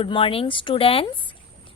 Good morning, students.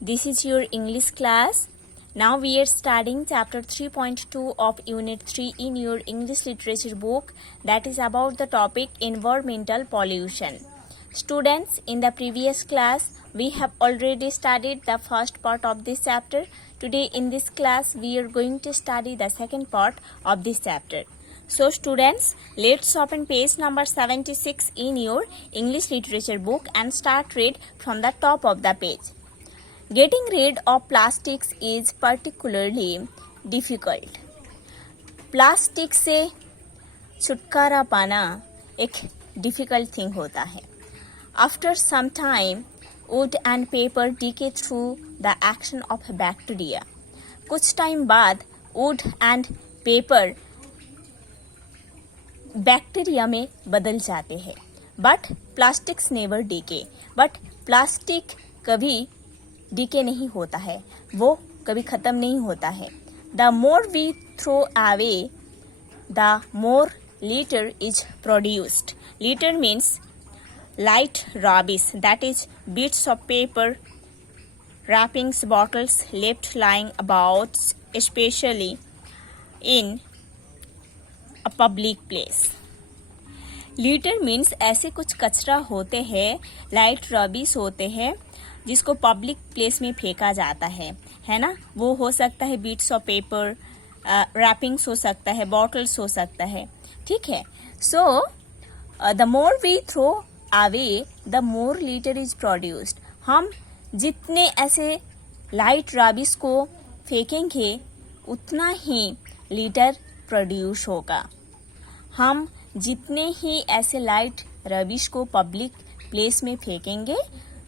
This is your English class. Now we are studying chapter 3.2 of unit 3 in your English literature book, that is about the topic environmental pollution. Students, in the previous class we have already studied the first part of this chapter. Today in this class we are going to study the second part of this chapter. So students, let's open page number 76 in your English literature book and start read from the top of the page. Getting rid of plastics is particularly difficult. Plastic से छुटकारा पाना एक difficult thing होता है. After some time, wood and paper decay through the action of bacteria. कुछ time बाद wood and paper bacteria में बदल जाते हैं. But plastics never decay. But plastic कभी डीके नहीं होता है, वो कभी खत्म नहीं होता है. The more we throw away the more litter is produced. Litter means light rubbish, that is bits of paper, wrappings, bottles left lying about, especially in a public place. Litre means ऐसे कुछ कचरा होते हैं, light rubbish होते हैं जिसको public place में फेंका जाता है ना. वो हो सकता है बीट्स ऑफ पेपर, रैपिंग्स हो सकता है, बॉटल्स हो सकता है. ठीक है. So the more we throw away the more litter is produced. हम जितने ऐसे लाइट रबिश को फेंकेंगे उतना ही लिटर प्रोड्यूस होगा. हम जितने ही ऐसे लाइट रबिश को पब्लिक प्लेस में फेंकेंगे,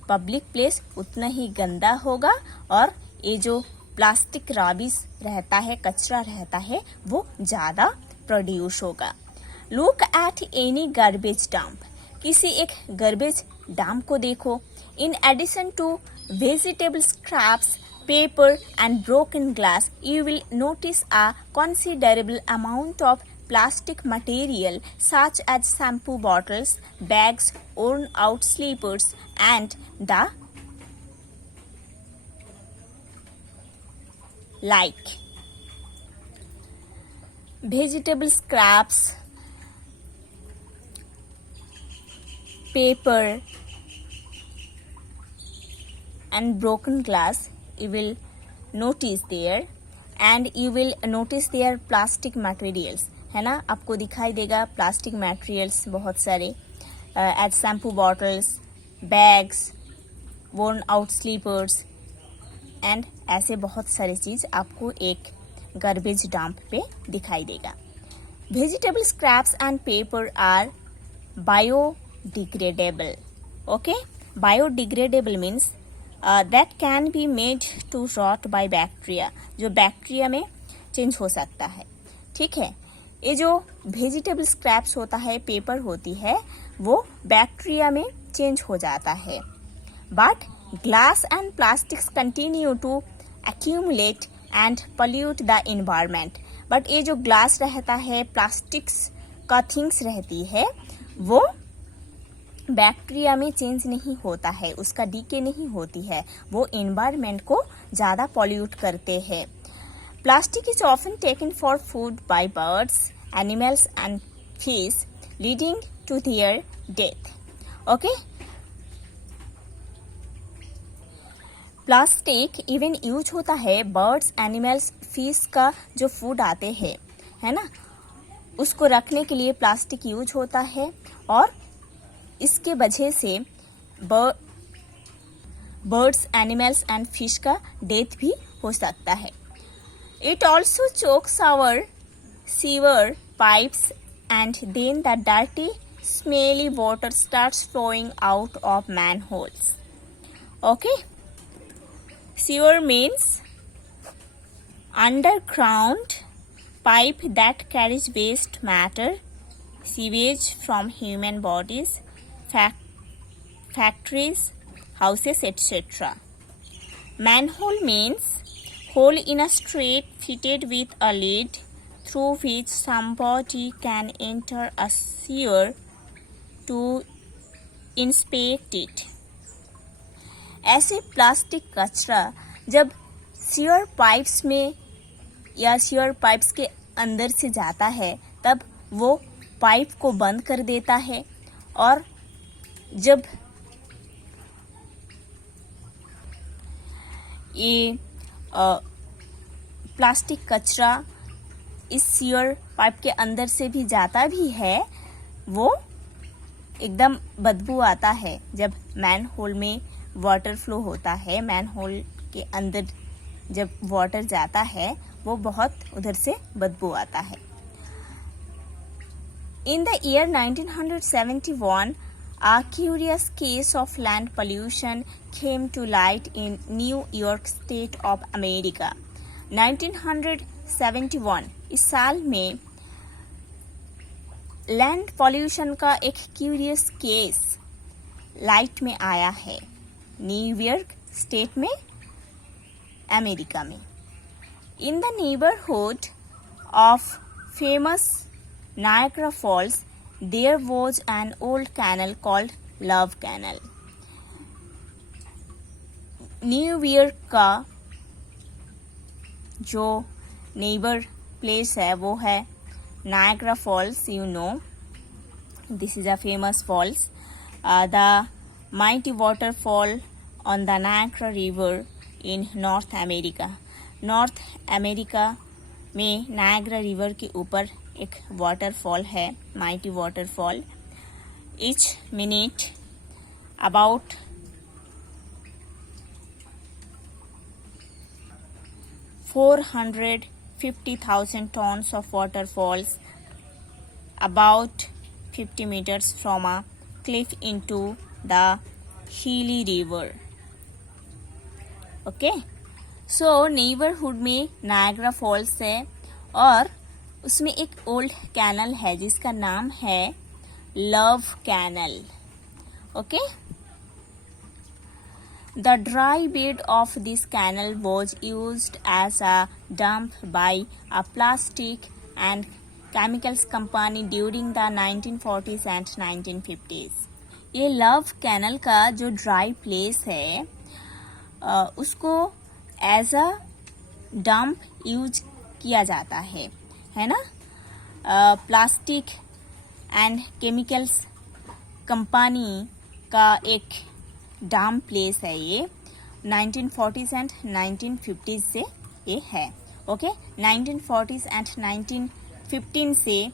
पब्लिक प्लेस उतना ही गंदा होगा और ये जो प्लास्टिक रबिश रहता है, कचरा रहता है, वो ज़्यादा प्रोड्यूस होगा. Look at any garbage dump. किसी एक गार्बेज डंप को देखो. In addition to vegetable scraps, paper and broken glass, you will notice a considerable amount of plastic material such as shampoo bottles, bags, worn out slippers and the like. Vegetable scraps, paper and broken glass, you will notice there, and you will notice there plastic materials, है ना. आपको दिखाई देगा plastic materials बहुत सारे, as shampoo bottles, bags, worn out slippers and ऐसे बहुत सारी चीज़ आपको एक गार्बेज डंप पे दिखाई देगा. Vegetable scraps and paper are biodegradable. Okay, biodegradable means that can be made to rot by bacteria, जो बैक्टीरिया में चेंज हो सकता है. ठीक है. ये जो वेजिटेबल स्क्रैप्स होता है, पेपर होती है, वो बैक्टीरिया में चेंज हो जाता है. But glass and plastics continue to accumulate and pollute the environment. But ये जो ग्लास रहता है, प्लास्टिक्स का थिंग्स रहती है, वो बैक्टीरिया में चेंज नहीं होता है, उसका डीके नहीं होती है, वो एनवायरनमेंट को ज़्यादा पॉल्यूट करते हैं. Plastic is often taken for food by birds, animals and fish, leading to their death. Okay, plastic even use होता है बर्ड्स, एनिमल्स, फिश का जो फूड आते हैं, है ना, उसको रखने के लिए प्लास्टिक यूज होता है और इसके वजह से बर्ड्स, एनिमल्स एंड फिश का डेथ भी हो सकता है. It also chokes our sewer pipes and then the dirty smelly water starts flowing out of manholes. Okay, sewer means underground pipe that carries waste matter, sewage from human bodies, factories, houses, etc. Manhole means hole in a street fitted with a lid through which somebody can enter a sewer to inspect it. ऐसे plastic कचरा जब sewer pipes में या sewer pipes के अंदर से जाता है तब वो पाइप को बंद कर देता है, और जब ये प्लास्टिक कचरा इस सीवर पाइप के अंदर से भी जाता भी है, वो एकदम बदबू आता है। जब मैन होल में वाटर फ्लो होता है, मैन होल के अंदर जब वाटर जाता है, वो बहुत उधर से बदबू आता है। In the year 1971, a curious case of land pollution came to light in New York State of America. 1971 इस साल में लैंड पॉल्यूशन का एक क्यूरियस केस लाइट में आया है न्यूयॉर्क स्टेट में, अमेरिका में। In the neighbourhood of famous Niagara Falls, there was an old canal called Love Canal. New York का जो नेबर प्लेस है वो है Niagara Falls. You know, this is a famous falls. The mighty waterfall on the Niagara River in North America. North America में Niagara river के ऊपर एक waterfall है, mighty waterfall. each minute about 450,000 tons of water falls about 50 meters from a cliff into the Healy River. Okay, so neighbourhood में Niagara false है और उसमें एक ओल्ड कैनल है जिसका नाम है Love Canal. Okay, the dry bed of this canal was used as a dump by a plastic and chemicals company during the 1940s and 1950s। ये लव कैनल का जो ड्राई प्लेस है उसको as a dump use किया जाता है ना। Plastic and chemicals company का एक डंप प्लेस है ये। 1940s एंड 1950s से ये है। ओके, 1940s एंड 1915 से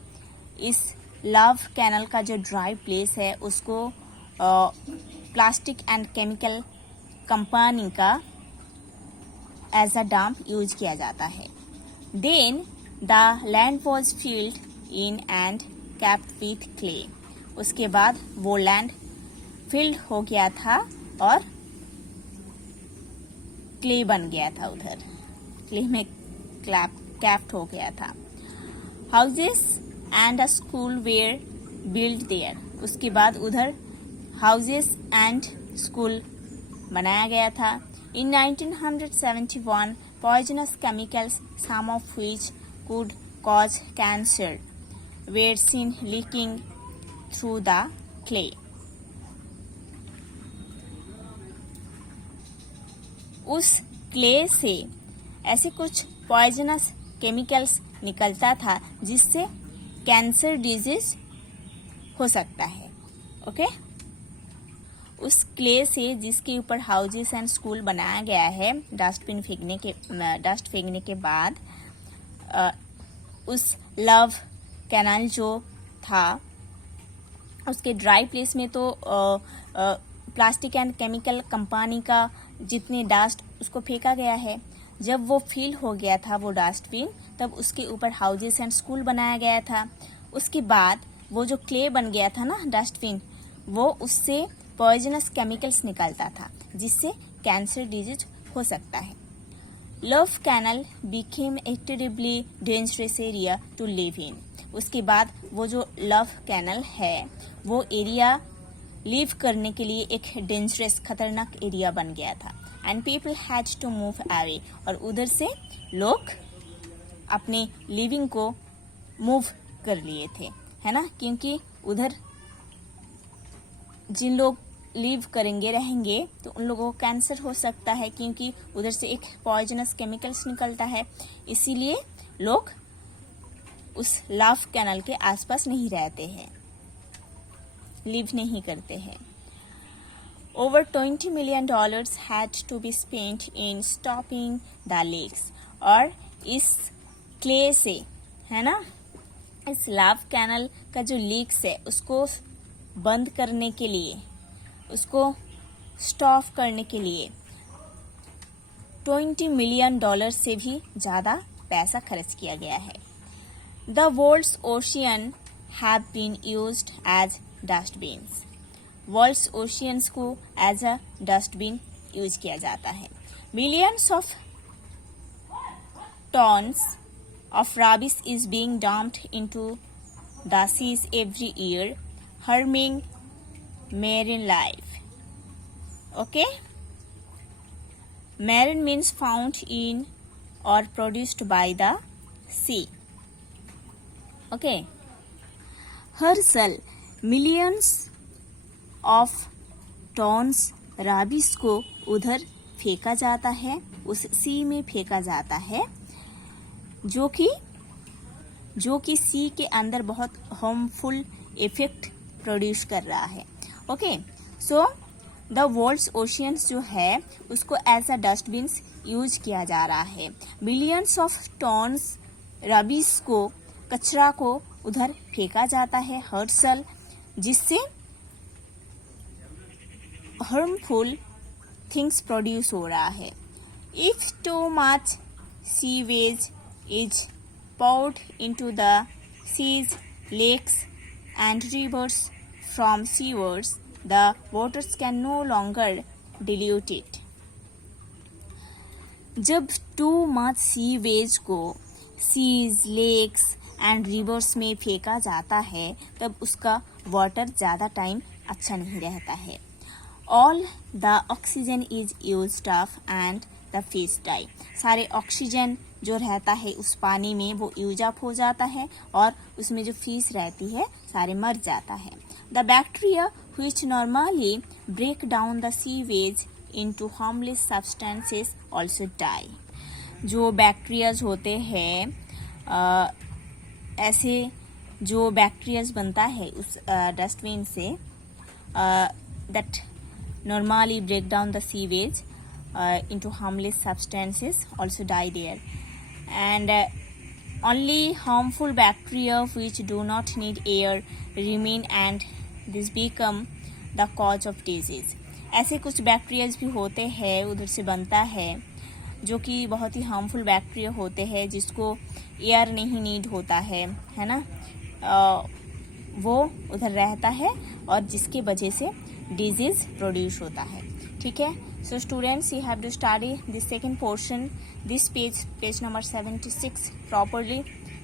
इस लव कैनल का जो ड्राई प्लेस है उसको प्लास्टिक एंड केमिकल कंपनी का एज अ डंप यूज किया जाता है। Then the land was filled in and capped with clay. उसके बाद वो लैंड फिल्ड हो गया था और क्ले बन गया था, उधर क्ले में कैप्ड हो गया था। Houses and a school were build there. उसके बाद उधर हाउसेस एंड स्कूल बनाया गया था। In 1971, poisonous chemicals, some of which could cause cancer, were seen leaking through the clay. उस क्ले से ऐसे कुछ पॉइजनस केमिकल्स निकलता था जिससे कैंसर डिजीज हो सकता है। ओके, उस क्ले से जिसके ऊपर हाउसेस एंड स्कूल बनाया गया है, डस्ट फेंकने के बाद उस लव कैनाल जो था उसके ड्राई प्लेस में तो प्लास्टिक एंड केमिकल कंपनी का जितने डस्ट उसको फेंका गया है। जब वो फिल हो गया था वो डस्टबिन, तब उसके ऊपर हाउसेस एंड स्कूल बनाया गया था। उसके बाद वो जो क्ले बन गया था ना डस्टबिन, वो उससे पॉइजनस केमिकल्स निकलता था जिससे कैंसर डिजीज हो सकता है। Love Canal became a terribly dangerous area to live in. उसके बाद वो जो लव कैनल है वो एरिया लिव करने के लिए एक डेंजरस खतरनाक एरिया बन गया था। And people had to move away. और उधर से लोग अपने लिविंग को मूव कर लिए थे, है ना, क्योंकि उधर जिन लोग लीव करेंगे, रहेंगे, तो उन लोगों को कैंसर हो सकता है, क्योंकि उधर से एक पॉइजनस केमिकल्स निकलता है। इसीलिए लोग उस लाव कैनाल के आसपास नहीं रहते हैं, लीव नहीं करते हैं। Over $20 million had to be spent in stopping the leaks। और इस क्ले से, है ना, इस लाव कैनल का जो लीक्स है उसको बंद करने के लिए, उसको स्टॉप करने के लिए $20 मिलियन से भी ज़्यादा पैसा खर्च किया गया है। The world's ocean have been used as dustbins। Worlds oceans को एज अ डस्टबिन यूज किया जाता है। Millions of tons of rubbish is being dumped into the seas every year, harming marine life. Okay, marine means found in और produced by the sea. Okay, हर साल millions of Tons राबिस को उधर फेंका जाता है, उस सी में फेंका जाता है, जो कि सी के अंदर बहुत हार्मफुल इफेक्ट प्रोड्यूस कर रहा है। Okay, so the world's oceans जो है उसको एज अ डस्टबिन्स यूज किया जा रहा है। मिलियंस ऑफ टॉन्स राबिस को, कचरा को उधर फेंका जाता है हर साल, जिससे harmful things produce हो रहा है। If too much sewage is poured into the seas, lakes and rivers from sewers, the waters can no longer dilute it। जब too much sewage को सीज, लेक्स एंड रिवर्स में फेंका जाता है तब उसका वाटर ज़्यादा टाइम अच्छा नहीं रहता है। All the oxygen is used up and the fish die। सारे ऑक्सीजन जो रहता है उस पानी में वो यूज अप हो जाता है और उसमें जो फिश रहती है सारे मर जाता है। The bacteria which normally break down the sewage into harmless substances also die। जो बैक्टीरियाज होते हैं, ऐसे जो बैक्टीरियाज बनता है उस डस्टबिन से, that normally break down the sewage into harmless substances also die there, and only harmful bacteria which do not need air remain and this become the cause of disease। ऐसे कुछ bacterias भी होते हैं, उधर से बनता है, जो कि बहुत ही हार्मफुल बैक्टीरिया होते हैं, जिसको एयर नहीं नीड होता है ना, वो उधर रहता है और जिसके वजह से डिजीज प्रोड्यूस होता है। ठीक है, so students, you have to study this second portion, this page number 76 properly।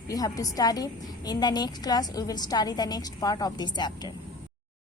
You have to study। In the next class we will study the next part of this chapter।